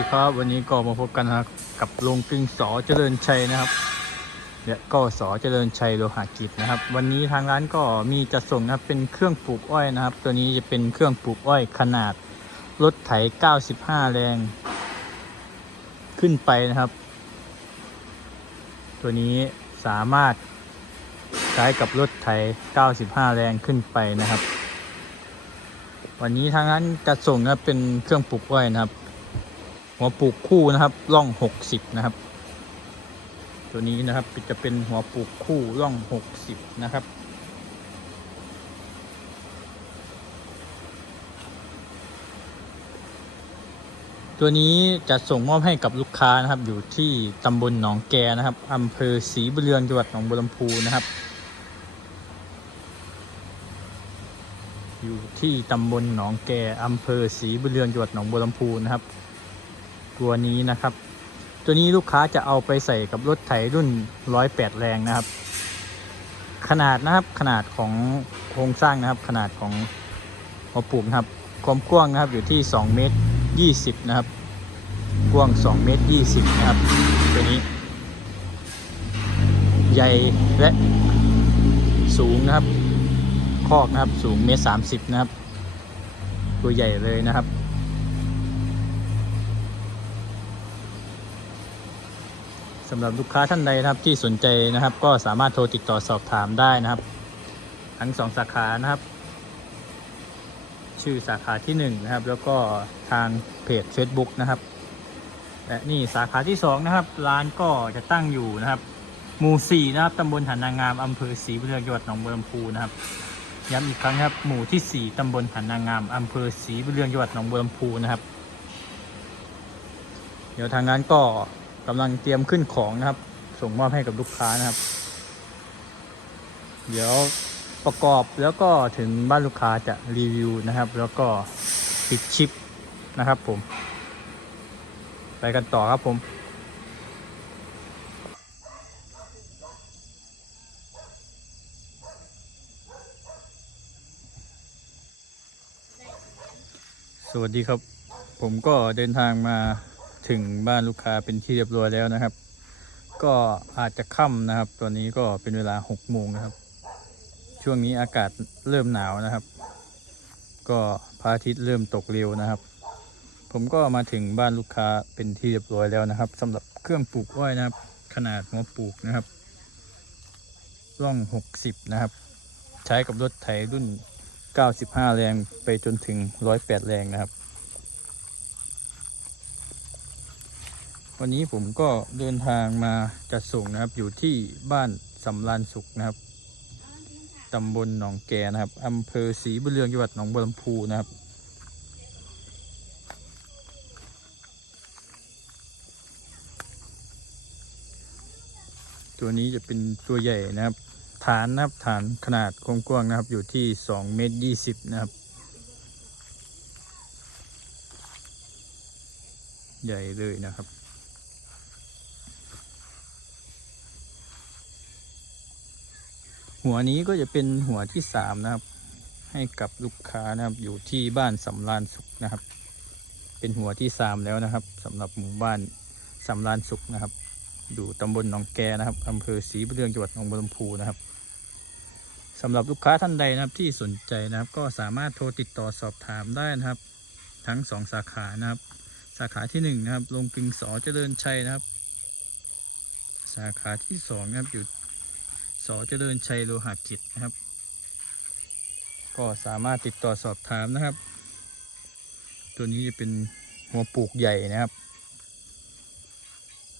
ดีครับวันนี้ก็มาพบกันนะครับกับโรงกลึงสอเจริญชัยนะครับและก็สอเจริญชัยโลหะกิจนะครับ วันนี้ทางร้านก็มีจัดส่งนะครับเป็นเครื่องปลูกอ้อยนะครับ ตัวนี้จะเป็นเครื่องปลูกอ้อยขนาดรถไถ 95 แรง ขึ้นไปนะครับ ตัวนี้สามารถใช้กับรถไถ 95 แรงขึ้นไปนะครับ วันนี้ทางนั้นจัดส่งนะเป็นเครื่องปลูกอ้อยนะครับ หัวปลูกคู่นะครับร่อง60นะครับ ตัวนี้นะครับจะเป็นหัวปลูกคู่ร่อง60นะครับตัวนี้จะส่งมอบให้กับลูกค้านะครับอยู่ที่ตำบลหนองแกนะครับอำเภอศรีบุเรืองจังหวัดหนองบัวลำพูนะครับ อยู่ที่ตำบลหนองแกอำเภอศรีบุเรืองจังหวัดหนองบัวลำพูนะครับ ตัวนี้นะครับ ตัวนี้ลูกค้าจะเอาไปใส่กับรถไถรุ่น 108 แรงนะครับ ขนาดนะครับขนาดของโครงสร้างนะครับ ขนาดของหัวปลูกนะครับ ความกว้างนะครับอยู่ที่ 2 เมตร 20 นะครับ กว้าง 2 เมตร 20 นะครับ ตัวนี้ ใหญ่และสูงนะครับ คอกนะครับสูงเมตร 30 นะครับ ตัวใหญ่เลยนะครับ สำหรับลูกค้าท่านใดนะครับที่สนใจนะครับ ก็สามารถโทรติดต่อสอบถามได้นะครับ ทั้งสองสาขานะครับ ชื่อสาขาที่1นงนะครับ แล้วก็ทางเพจ Facebook นะครับและนี่สาขาที่2นะครับร้านก็จะตั้งอยู่นะครับหมู่4นะครับตำบลหันนางามอำเภอศรีบุรืองจังหวัดหนองบัวลำพูนะครับย้ำอีกครั้งนะครับหมู่ที่4ตำบลหันนางามอำเภอศรีบุรืองจังหวัดหนองบัวลำพูนะครับ เดี๋ยวทางนั้นก็ กำลังเตรียมขึ้นของนะครับ ส่งมอบให้กับลูกค้านะครับ เดี๋ยวประกอบแล้วก็ถึงบ้านลูกค้าจะรีวิวนะครับ แล้วก็ปิดชิปนะครับผม ไปกันต่อครับผมสวัสดีครับ ผมก็เดินทางมา ถึงบ้านลูกค้าเป็นที่เรียบร้อยแล้วนะครับ ก็อาจจะค่ำนะครับ ตอนนี้ก็เป็นเวลาหกโมงนะครับ ช่วงนี้อากาศเริ่มหนาวนะครับ ก็พระอาทิตย์เริ่มตกเร็วนะครับ ผมก็มาถึงบ้านลูกค้าเป็นที่เรียบร้อยแล้วนะครับสำหรับเครื่องปลูกอ้อยนะครับ ขนาดหัวปลูกนะครับร่อง 60 นะครับ ใช้กับรถไถรุ่น 95 แรงไปจนถึง 108 แรงนะครับ วันนี้ผมก็เดินทางมาจัดส่งนะครับ อยู่ที่บ้านสำรานสุขนะครับตำบลหนองแกนะครับอำเภอศรีบุญเรืองจังหวัดหนองบัวลำพูนะครับ ตัวนี้จะเป็นตัวใหญ่นะครับ ฐานนะครับฐานขนาดกว้างๆนะครับ อยู่ที่2เมตร20นะครับ ใหญ่เลยนะครับ หัวนี้ก็จะเป็นหัวที่สามนะครับ ให้กับลูกค้านะครับอยู่ที่บ้านสำรานสุขนะครับ เป็นหัวที่สามแล้วนะครับสำหรับหมู่บ้านสำรานสุขนะครับ อยู่ตำบลหนองแกนะครับอำเภอศรีบุญเรืองจังหวัดหนองบัวลำพูนะครับสำหรับลูกค้าท่านใดนะครับที่สนใจนะครับ ก็สามารถโทรติดต่อสอบถามได้นะครับ ทั้งสองสาขานะครับ สาขาที่หนึ่งนะครับโรงกลึงสอเจริญชัยนะครับ สาขาที่สองนะครับอยู่ สเจริญชัยโลหะกิจนะครับ ก็สามารถติดต่อสอบถามนะครับ ตัวนี้จะเป็นหัวปลูกใหญ่นะครับ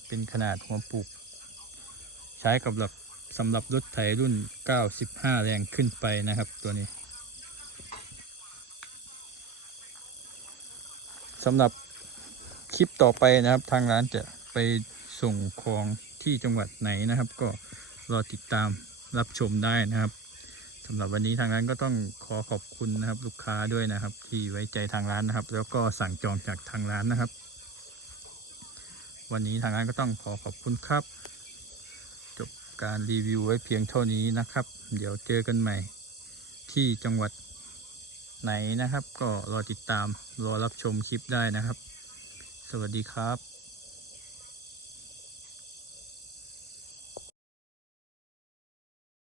เป็นขนาดหัวปลูก ใช้กับหลับสำหรับรถไถรุ่น 95 แรงขึ้นไปนะครับตัวนี้สำหรับคลิปต่อไปนะครับทางร้านจะไปส่งของที่จังหวัดไหนนะครับก็ รอติดตามรับชมได้นะครับสำหรับวันนี้ทางร้านก็ต้องขอขอบคุณนะครับ ลูกค้าด้วยนะครับ ที่ไว้ใจทางร้านนะครับ แล้วก็สั่งจองจากทางร้านนะครับ วันนี้ทางร้านก็ต้องขอขอบคุณครับ จบการรีวิวไว้เพียงเท่านี้นะครับ เดี๋ยวเจอกันใหม่ ที่จังหวัดไหนนะครับ ก็รอติดตามรอรับชมคลิปได้นะครับ สวัสดีครับ